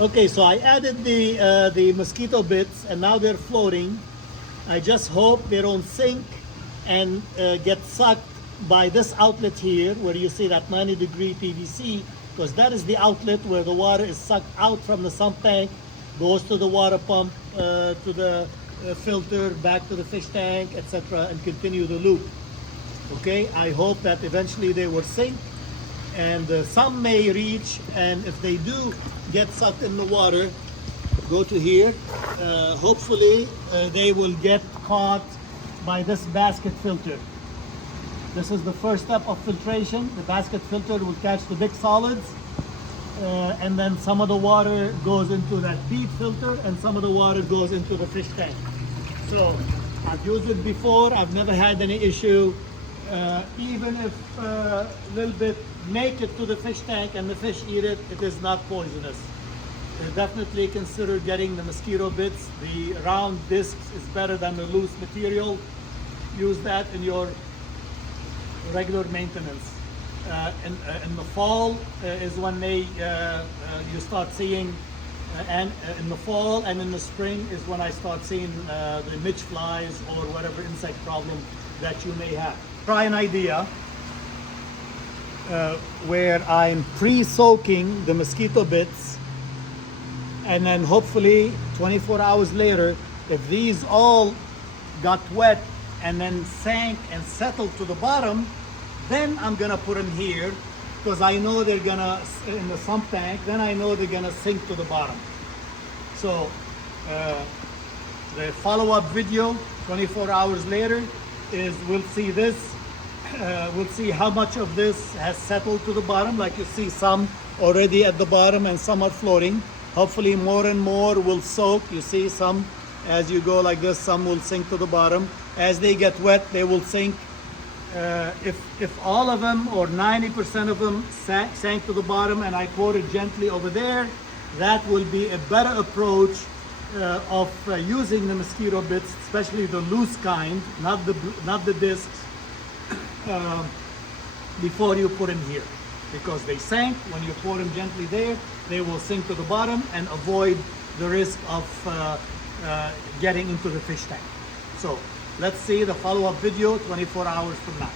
Okay, so I added the mosquito bits, and now they're floating. I just hope they don't sink and get sucked by this outlet here, where you see that 90-degree PVC, because that is the outlet where the water is sucked out from the sump tank, goes to the water pump, to the filter, back to the fish tank, etc., and continue the loop. Okay, I hope that eventually they will sink, and some may reach, and if they do get sucked in the water, go to here, hopefully they will get caught by this basket filter. This is the first step of filtration. The basket filter will catch the big solids, and then some of the water goes into that bead filter, and some of the water goes into the fish tank. So I've used it before. I've never had any issue. Even if a little bit make it to the fish tank and the fish eat it, it is not poisonous. Definitely consider getting the mosquito bits. The round discs is better than the loose material. Use that in your regular maintenance. In the fall is when you start seeing, and in the fall and in the spring is when I start seeing the midge flies or whatever insect problem that you may have. Try an idea where I'm pre-soaking the mosquito bits, and then hopefully 24 hours later, if these all got wet and then sank and settled to the bottom, then I'm gonna put them here, because I know they're gonna, in the sump tank, then I know they're gonna sink to the bottom. So the follow-up video 24 hours later is we'll see this. We'll see how much of this has settled to the bottom. Like you see some already at the bottom and some are floating. Hopefully more and more will soak. You see some as you go like this, some will sink to the bottom. As they get wet, they will sink. If all of them or 90% of them sank to the bottom and I pour it gently over there, that will be a better approach of using the mosquito bits, especially the loose kind, not the discs, before you put them here, because they sank. When you pour them gently there, they will sink to the bottom and avoid the risk of getting into the fish tank. So let's see the follow-up video 24 hours from now.